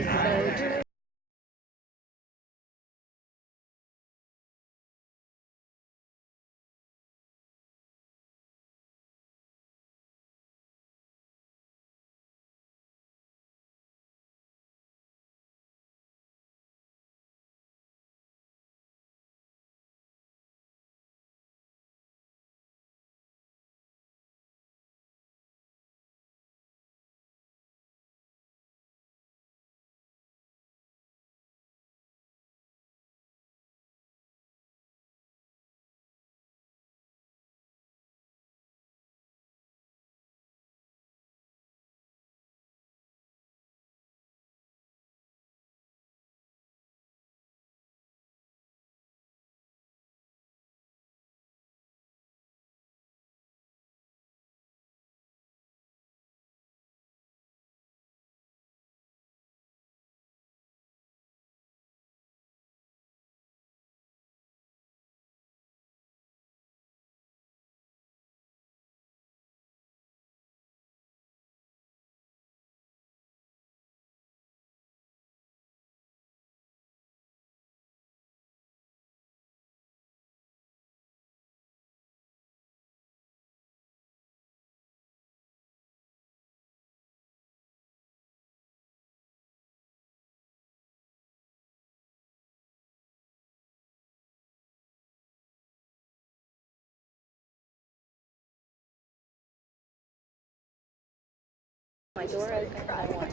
is so true. My door open. I want,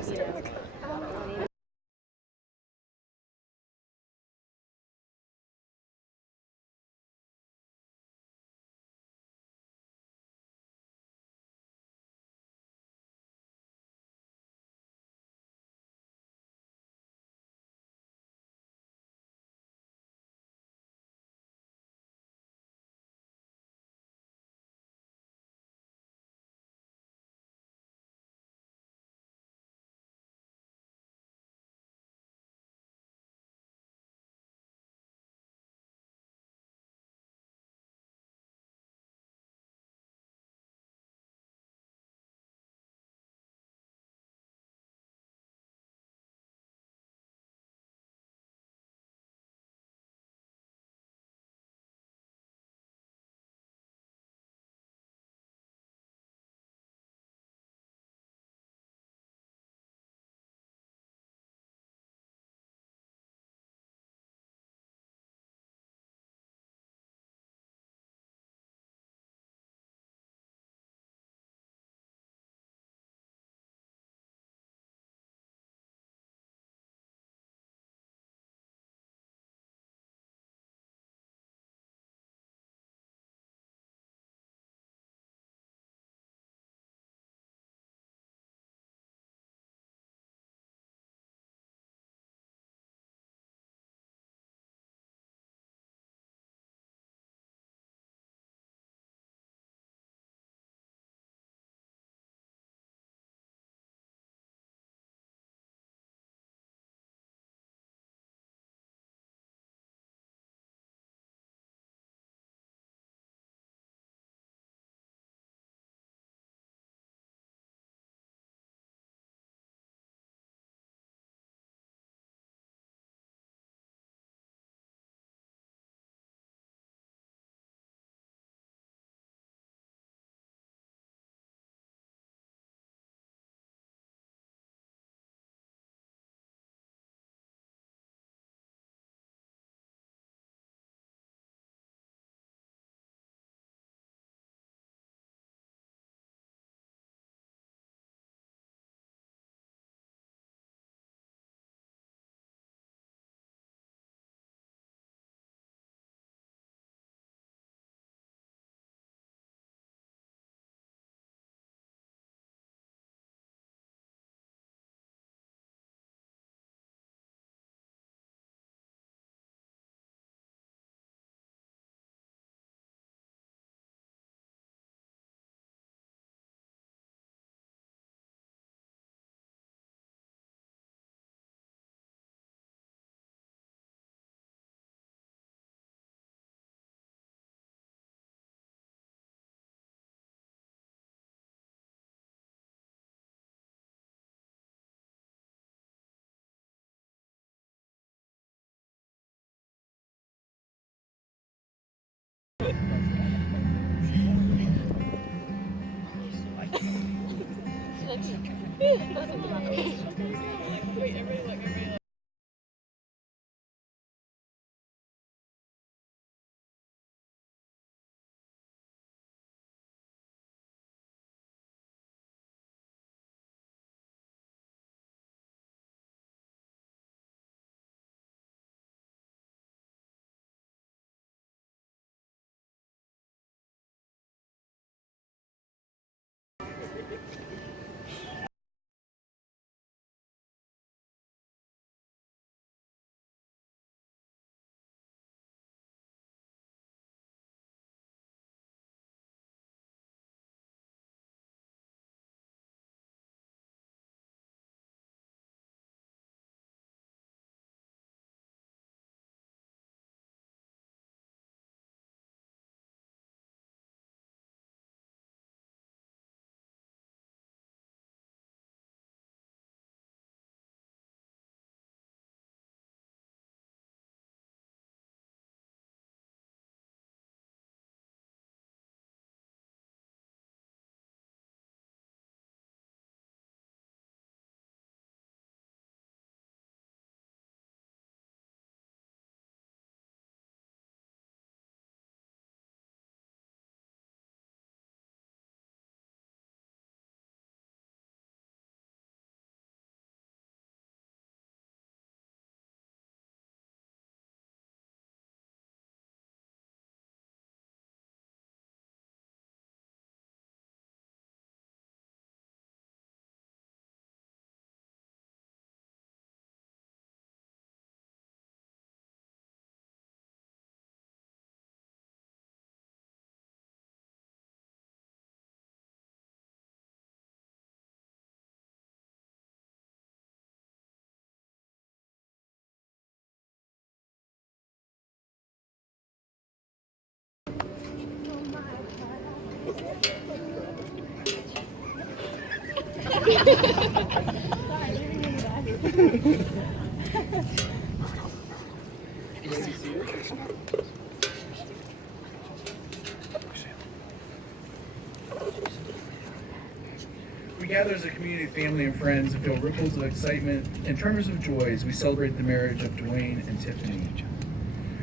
We gather as a community of family and friends and feel ripples of excitement and tremors of joy as we celebrate the marriage of Dwayne and Tiffany.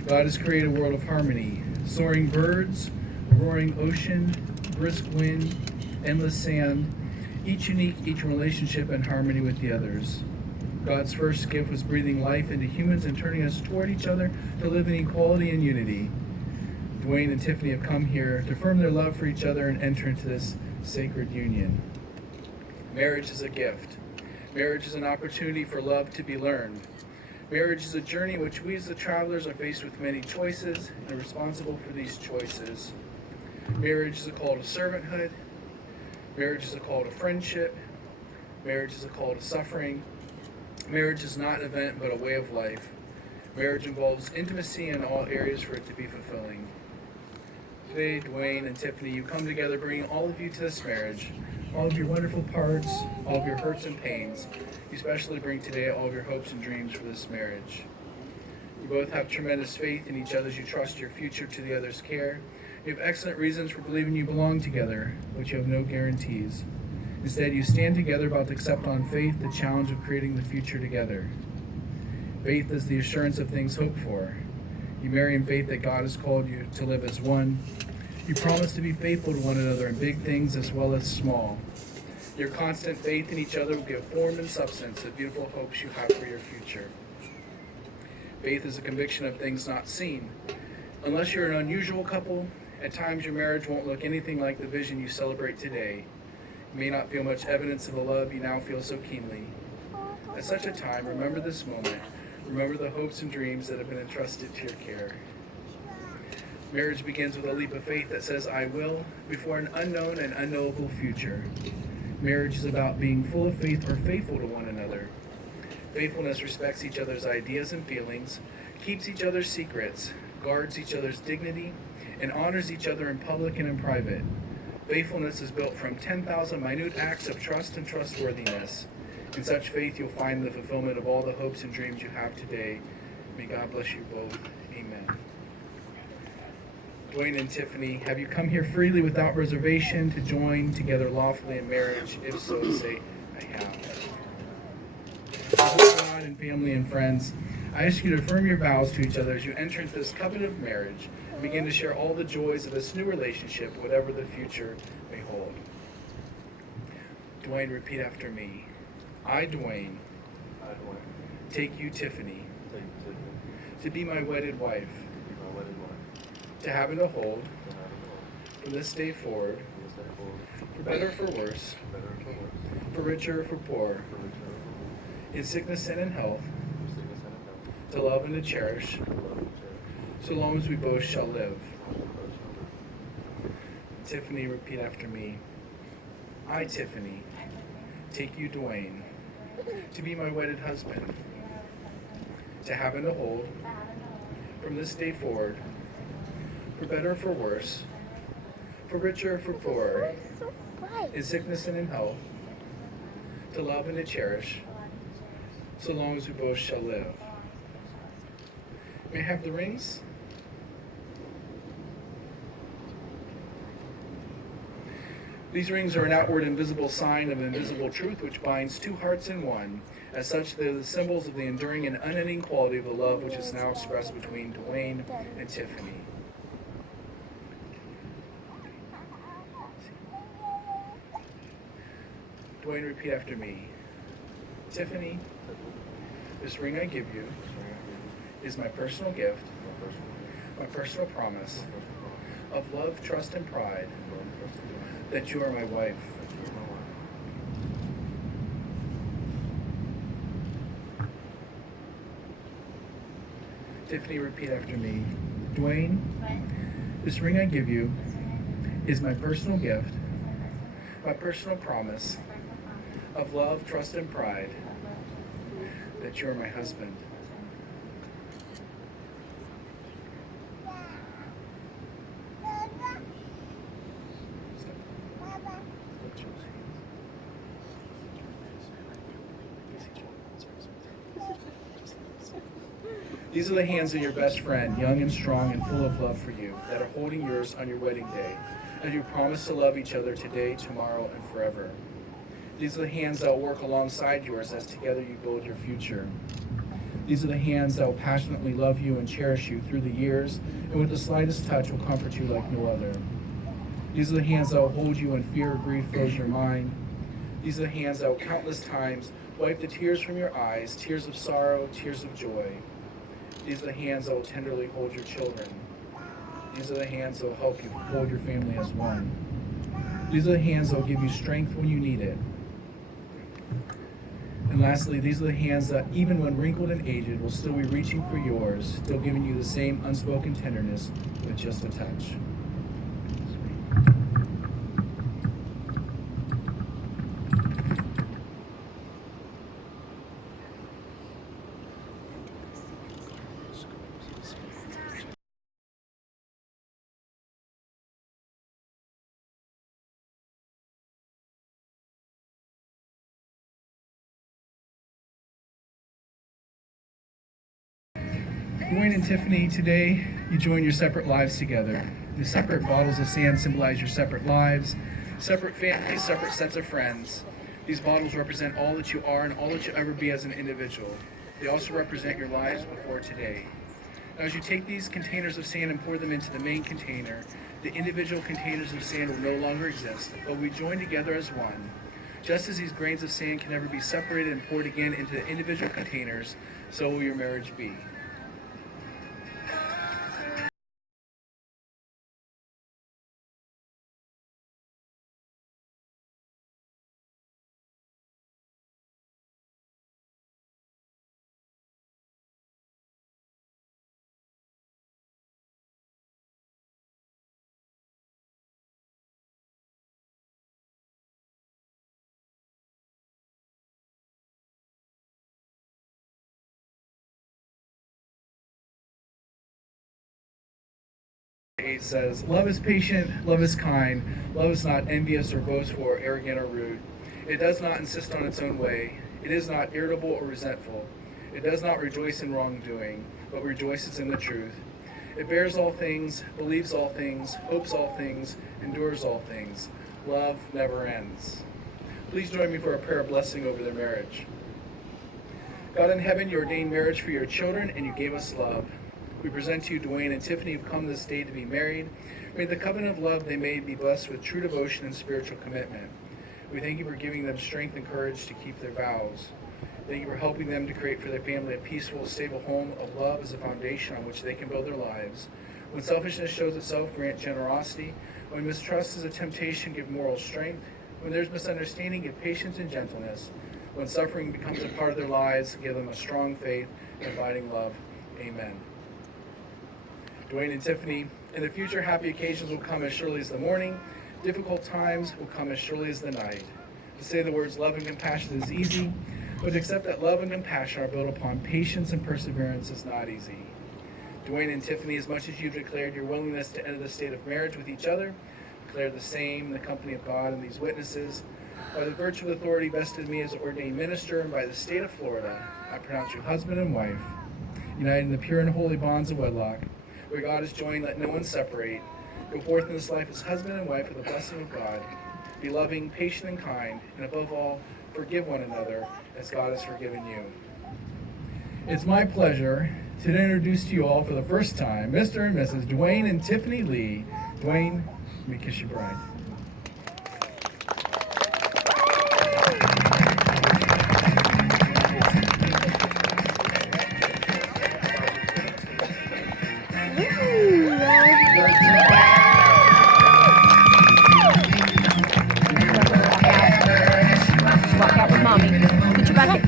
God has created a world of harmony, soaring birds, a roaring ocean, brisk wind, endless sand, each unique, each in relationship and harmony with the others. God's first gift was breathing life into humans and turning us toward each other to live in equality and unity. Dwayne and Tiffany have come here to affirm their love for each other and enter into this sacred union. Marriage is a gift. Marriage is an opportunity for love to be learned. Marriage is a journey in which we as the travelers are faced with many choices and are responsible for these choices. Marriage is a call to servanthood. Marriage is a call to friendship. Marriage is a call to suffering. Marriage is not an event but a way of life. Marriage involves intimacy in all areas for it to be fulfilling. Today, Dwayne and Tiffany, you come together bringing all of you to this marriage, all of your wonderful parts, all of your hurts and pains. You especially bring today all of your hopes and dreams for this marriage. You both have tremendous faith in each other as you trust your future to the other's care. You have excellent reasons for believing you belong together, but you have no guarantees. Instead, you stand together about to accept on faith the challenge of creating the future together. Faith is the assurance of things hoped for. You marry in faith that God has called you to live as one. You promise to be faithful to one another in big things as well as small. Your constant faith in each other will give form and substance to the beautiful hopes you have for your future. Faith is a conviction of things not seen. Unless you're an unusual couple, at times your marriage won't look anything like the vision you celebrate today. You may not feel much evidence of the love you now feel so keenly. At such a time, remember this moment. Remember the hopes and dreams that have been entrusted to your care. Marriage begins with a leap of faith that says, I will, before an unknown and unknowable future. Marriage is about being full of faith or faithful to one another. Faithfulness respects each other's ideas and feelings, keeps each other's secrets, guards each other's dignity, and honors each other in public and in private. Faithfulness is built from 10,000 minute acts of trust and trustworthiness. In such faith, you'll find the fulfillment of all the hopes and dreams you have today. May God bless you both. Amen. Dwayne and Tiffany, have you come here freely without reservation to join together lawfully in marriage? If so, say, I have. God and family and friends, I ask you to affirm your vows to each other as you enter into this covenant of marriage and begin to share all the joys of this new relationship, whatever the future may hold. Dwayne, repeat after me. I, Dwayne, take you, Tiffany, to be my wedded wife, to have and to hold, from this day forward, for better or for worse, for richer or for poor, in sickness and in health, to love and to cherish, so long as we both shall live. Tiffany, repeat after me. I, Tiffany, take you, Dwayne, to be my wedded husband, to have and to hold, from this day forward, for better or for worse, for richer or for poorer, in sickness and in health, to love and to cherish, so long as we both shall live. May I have the rings? These rings are an outward invisible sign of invisible truth which binds two hearts in one. As such, they're the symbols of the enduring and unending quality of the love which is now expressed between Dwayne and Tiffany. Dwayne, repeat after me. Tiffany, this ring I give you is my personal gift, my personal promise of love, trust, and pride that you are my wife. Tiffany, repeat after me. Dwayne, this ring I give you is my personal gift, my personal promise of love, trust, and pride that you are my husband. These are the hands of your best friend, young and strong and full of love for you, that are holding yours on your wedding day, as you promise to love each other today, tomorrow, and forever. These are the hands that will work alongside yours as together you build your future. These are the hands that will passionately love you and cherish you through the years, and with the slightest touch will comfort you like no other. These are the hands that will hold you when fear or grief fills your mind. These are the hands that will countless times wipe the tears from your eyes, tears of sorrow, tears of joy. These are the hands that will tenderly hold your children. These are the hands that will help you hold your family as one. These are the hands that will give you strength when you need it. And lastly, these are the hands that, even when wrinkled and aged, will still be reaching for yours, still giving you the same unspoken tenderness with just a touch. Dwayne and Tiffany, today you join your separate lives together. The separate bottles of sand symbolize your separate lives, separate families, separate sets of friends. These bottles represent all that you are and all that you'll ever be as an individual. They also represent your lives before today. Now, as you take these containers of sand and pour them into the main container, the individual containers of sand will no longer exist, but we join together as one. Just as these grains of sand can never be separated and poured again into the individual containers, so will your marriage be. It says, love is patient, love is kind, love is not envious or boastful or arrogant or rude. It does not insist on its own way. It is not irritable or resentful. It does not rejoice in wrongdoing, but rejoices in the truth. It bears all things, believes all things, hopes all things, endures all things. Love never ends. Please join me for a prayer of blessing over their marriage. God in heaven, you ordained marriage for your children, and you gave us love. We present to you Dwayne and Tiffany, who've come this day to be married. May the covenant of love they made be blessed with true devotion and spiritual commitment. We thank you for giving them strength and courage to keep their vows. Thank you for helping them to create for their family a peaceful, stable home of love as a foundation on which they can build their lives. When selfishness shows itself, grant generosity. When mistrust is a temptation, give moral strength. When there's misunderstanding, give patience and gentleness. When suffering becomes a part of their lives, give them a strong faith and abiding love. Amen. Dwayne and Tiffany, in the future, happy occasions will come as surely as the morning. Difficult times will come as surely as the night. To say the words love and compassion is easy, but to accept that love and compassion are built upon patience and perseverance is not easy. Dwayne and Tiffany, as much as you've declared your willingness to enter the state of marriage with each other, declare the same in the company of God and these witnesses. By the virtue of authority vested in me as an ordained minister and by the state of Florida, I pronounce you husband and wife, united in the pure and holy bonds of wedlock. Where God is joined, let no one separate. Go forth in this life as husband and wife with the blessing of God. Be loving, patient, and kind, and above all, forgive one another as God has forgiven you. It's my pleasure to introduce to you all for the first time, Mr. and Mrs. Dwayne and Tiffany Lee. Dwayne, let me kiss your bride. Walk out with mommy. Put your back up.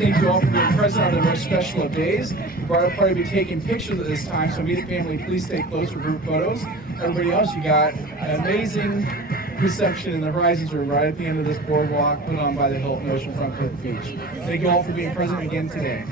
Thank you all for being present on the most special of days. Bridal party will be taking pictures at this time, so immediate family, please stay close for group photos. Everybody else, you got an amazing reception in the Horizons Room right at the end of this boardwalk put on by the Hilton Oceanfront Beach. Thank you all for being present again today.